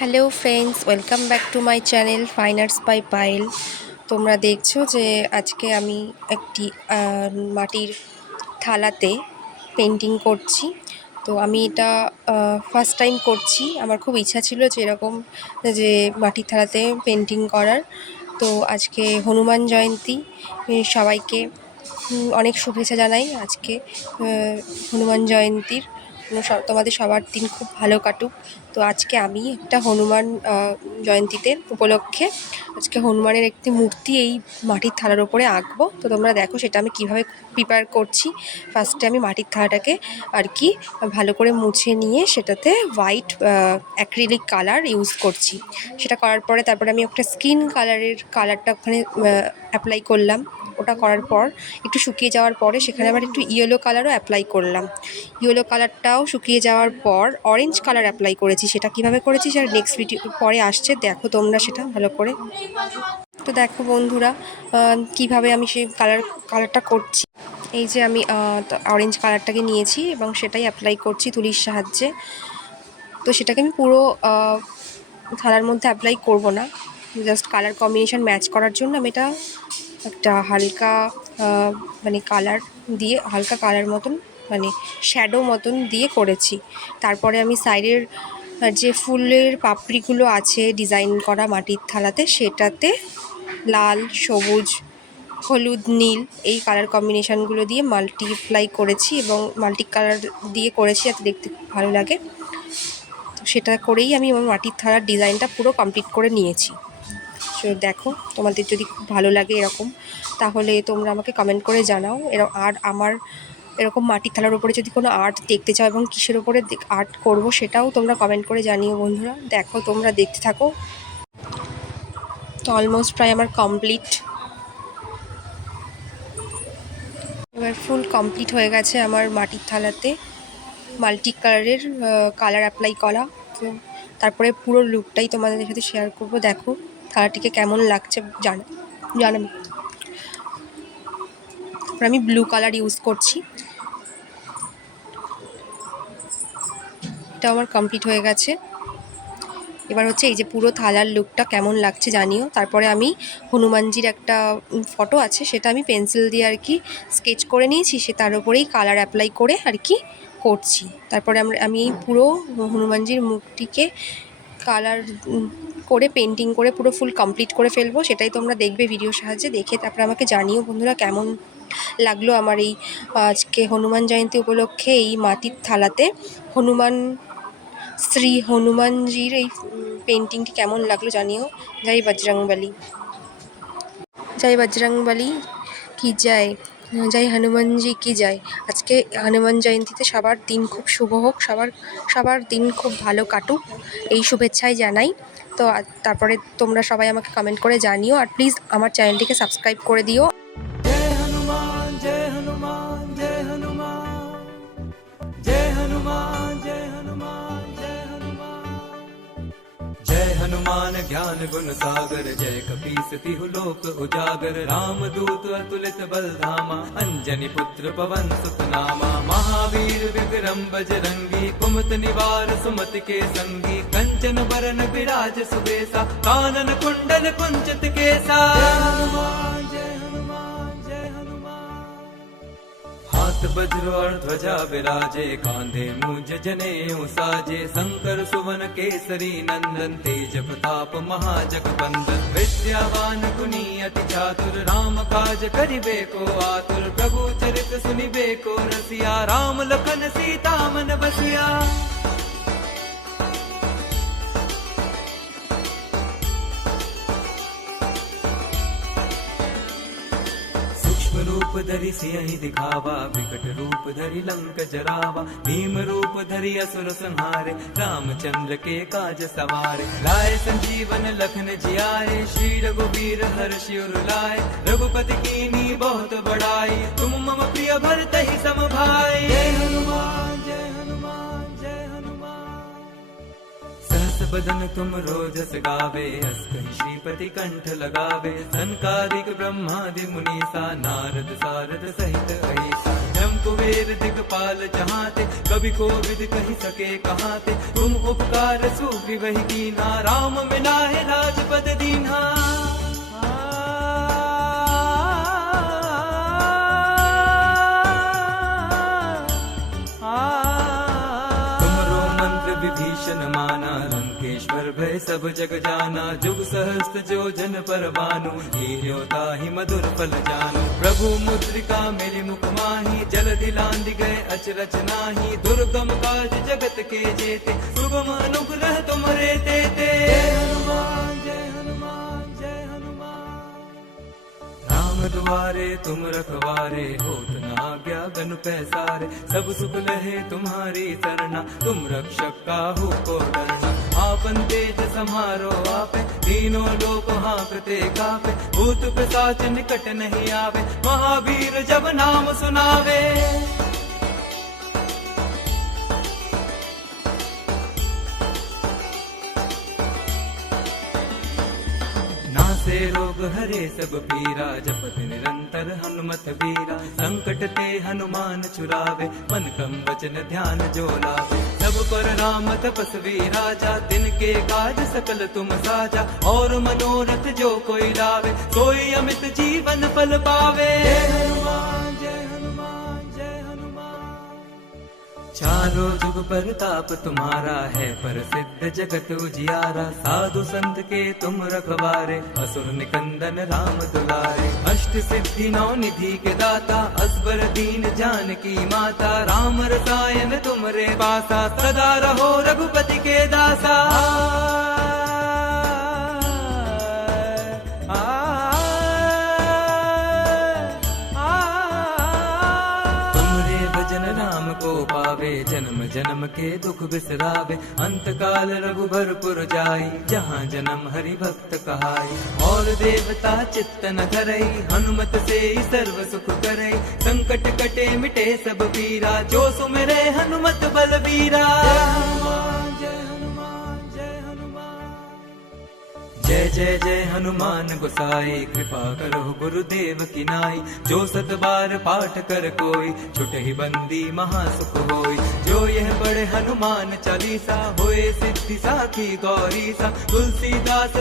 Hello friends, welcome back to my channel fine arts by Payel. তোমরা দেখছো যে আজকে আমি একটি মাটির থালাতে পেন্টিং করছি। তো আমি এটা ফার্স্ট টাইম করছি। আমার খুব ইচ্ছা ছিল যে এরকম যে মাটির থালাতে পেন্টিং করার। তো আজকে হনুমান জয়ন্তী, সবাইকে অনেক শুভেচ্ছা জানাই আজকে হনুমান জয়ন্তীর। তোমাদের সবার দিন খুব ভালো কাটুক। তো আজকে আমি একটা হনুমান জয়ন্তীতে উপলক্ষে আজকে হনুমানের একটি মূর্তি এই মাটির থালার ওপরে আঁকবো। তো তোমরা দেখো সেটা আমি কিভাবে প্রিপেয়ার করছি। ফার্স্টে আমি মাটির থালাটাকে আর কি ভালো করে মুছে নিয়ে সেটাতে হোয়াইট অ্যাক্রিলিক কালার ইউজ করছি। সেটা করার পরে তারপরে আমি একটা স্কিন কালারটা ওখানে অ্যাপ্লাই করলাম। ওটা করার পর একটু শুকিয়ে যাওয়ার পরে সেখানে আবার একটু ইয়েলো কালারও অ্যাপ্লাই করলাম। ইয়েলো কালারটাও শুকিয়ে যাওয়ার পর অরেঞ্জ কালার অ্যাপ্লাই করেছি। সেটা কিভাবে করেছি সেটা নেক্সট ভিডিও পরে আসছে, দেখো তোমরা সেটা ভালো করে। তো দেখো বন্ধুরা কিভাবে আমি সেই কালারটা করছি। এই যে আমি অরেঞ্জ কালারটাকে নিয়েছি এবং সেটাই অ্যাপ্লাই করছি তুলির সাহায্যে। তো সেটাকে আমি পুরো থালার মধ্যে অ্যাপ্লাই করব না, জাস্ট কালার কম্বিনেশন ম্যাচ করার জন্য আমি এটা একটা হালকা মানে কালার দিয়ে হালকা কালার মতন মানে শ্যাডো মতন দিয়ে করেছি। তারপরে আমি সাইডের যে ফুলের পাপড়িগুলো আছে ডিজাইন করা মাটির থালাতে, সেটাতে লাল, সবুজ, হলুদ, নীল এই কালার কম্বিনেশানগুলো দিয়ে মাল্টিপ্লাই করেছি এবং মাল্টি কালার দিয়ে করেছি যাতে দেখতে খুব ভালো লাগে। তো সেটা করেই আমি আমার মাটির থালার ডিজাইনটা পুরো কমপ্লিট করে নিয়েছি। সো দেখো, তোমাদের যদি খুব ভালো লাগে এরকম, তাহলে তোমরা আমাকে কমেন্ট করে জানাও। আর আমার এরকম মাটির থালার উপরে যদি কোনো আর্ট দেখতে চাও এবং কিসের উপরে আর্ট করব সেটাও তোমরা কমেন্ট করে জানিও বন্ধুরা। দেখো, তোমরা দেখতে থাকো। তো অলমোস্ট প্রায় আমার কমপ্লিট, এবার ফুল কমপ্লিট হয়ে গেছে আমার মাটির থালাতে মাল্টি কালারের কালার অ্যাপ্লাই করা। তো তারপরে পুরো লুকটাই তোমাদের সাথে শেয়ার করব। দেখো থালাটিকে কেমন লাগছে জানাবে। তারপর আমি ব্লু কালার ইউজ করছি। এটা আমার কমপ্লিট হয়ে গেছে। এবার হচ্ছে এই যে পুরো থালার লুকটা কেমন লাগছে জানিও। তারপরে আমি হনুমানজির একটা ফটো আছে, সেটা আমি পেন্সিল দিয়ে আর কি স্কেচ করে নিয়েছি, সে তার উপরেই কালার অ্যাপ্লাই করে আর কি করছি। তারপরে আমি পুরো হনুমানজির মুখটিকে কালার করে পেন্টিং করে পুরো ফুল কমপ্লিট করে ফেলবো। সেটাই তোমরা দেখবে ভিডিওর সাহায্যে। দেখে তারপরে আমাকে জানিও বন্ধুরা কেমন লাগলো আমার এই আজকে হনুমান জয়ন্তী উপলক্ষে এই মাটির থালাতে শ্রী হনুমানজির এই পেন্টিংটি কেমন লাগলো জানিও। জয় বজরংবলী, জয় বজরংবলী কি জয়, জয় হনুমানজি কি জয়। আজকে হনুমান জয়ন্তীতে সবার দিন খুব শুভ হোক, সবার দিন খুব ভালো কাটুক, এই শুভেচ্ছাই জানাই। তো তারপরে তোমরা সবাই আমাকে কমেন্ট করে জানিও, আর প্লিজ আমার চ্যানেলটিকে সাবস্ক্রাইব করে দিও। जय हनुमान जय हनुमान जय हनुमान जय हनुमान जय हनुमान जय हनुमान जय हनुमान ज्ञान गुण सागर जय कपीस तिहु लोक उजागर राम दूत अतुलित बल धामा अंजनी पुत्र पवन सुत नामा महावीर विक्रम बजरंगी कुमत निवार सुमति के संगी कंचन बरन विराज सुबेसा कानन कुंडल कुंचित केसा जय हनुमान जय हनुमान हाथ वज्र और ध्वजा विराजे कांधे मूंज जनेऊ साजे शंकर सुवन केसरी नंदन तेज प्रताप महाजगवंदन विद्यावान गुणी अति चातुर राम काज करिबे को आतुर प्रभु चरित सुनिबे को रसिया राम लखन सीता मन बसिया रूप धरि सियहि दिखावा विकट रूप धरि लंक जरावा भीम रूप धरि असुर संहारे रामचंद्र के काज सवारे लाए संजीवन लखन जियाए श्री रघुवीर हर्षि उर लाए रघुपति कीनी बहुत बड़ाई तुम मम प्रिय भरतहि सम भाई जय हनुमान जय हनुमान जय हनुमान सहस हस बदन तुम रोजस गावे, हस कहीं श्रीपति कंठ लगावे। सनकादिक ब्रह्मादि मुनीसा, नारद सारद सहित अहिसा। जम कुबेर दिगपाल जहाते, कभी कोविद कही सके कहाते। तुम उपकार सुग्रीवहि कीन्हा, राम मिलाए राजपद दीन्हा। विभीषण माना, लंकेश्वर भय सब जग जाना। जुग सहस्त्र जो जन पर भानु, हीरो ताहि मधुर फल जानु। प्रभु मुद्रिका मेरे मुख माही, जल दिलांदि गए अचरज नाही। दुर्गम काज जगत के जेते, सुगम अनुग्रह तुमरे तेते। जय हनुमान जय हनुमान जय हनुमान। राम द्वारे तुम रखवारे, होत न आज्ञा गनु पैसारे। सब सुख लहे तुम्हारी सरना, तुम रक्षक काहू को डरना। आपन तेज समारो आपे, तीनों लोक हाँकते कापे। भूत पिशाच निकट नहीं आवे, महावीर जब नाम सुनावे। से रोग हरे सब पीरा, जपत निरंतर हनुमत बीरा। संकट ते हनुमान छुड़ावे, मन क्रम वचन ध्यान जो लावे। सब पर राम तपस्वी राजा, दिन के काज सकल तुम साजा। और मनोरथ जो कोई लावे, सोई अमित जीवन फल पावे। जय हनुमान जय हनुमान जय हनुमान। चारों जुग परताप तुम्हारा है, प्रसिद्ध जगत उजियारा। साधु संत के तुम रखवारे, असुर निकंदन राम दुलारे। अष्ट सिद्धि नौ निधि के दाता, असबर दीन जानकी माता। राम रसायन तुमरे पासा, सदा रहो रघुपति के दासा। राम को पावे, जन्म जन्म के दुख बिसरावे। अंत काल रघुबरपुर जाई, जहाँ जन्म हरि भक्त कहाई। और देवता चित्त न धरई, हनुमत से ही सर्व सुख करई। संकट कटे मिटे सब पीरा, जो सुमिरे हनुमत बलबीरा। जय जय जय हनुमान गोसाई, कृपा करो गुरुदेव की नाई। जो सत बार पाठ कर कोई, छुटहि बंदी महासुख होई। जो यह पढ़े हनुमान चालीसा, होए सिद्धि साखी गौरी सा। तुलसीदास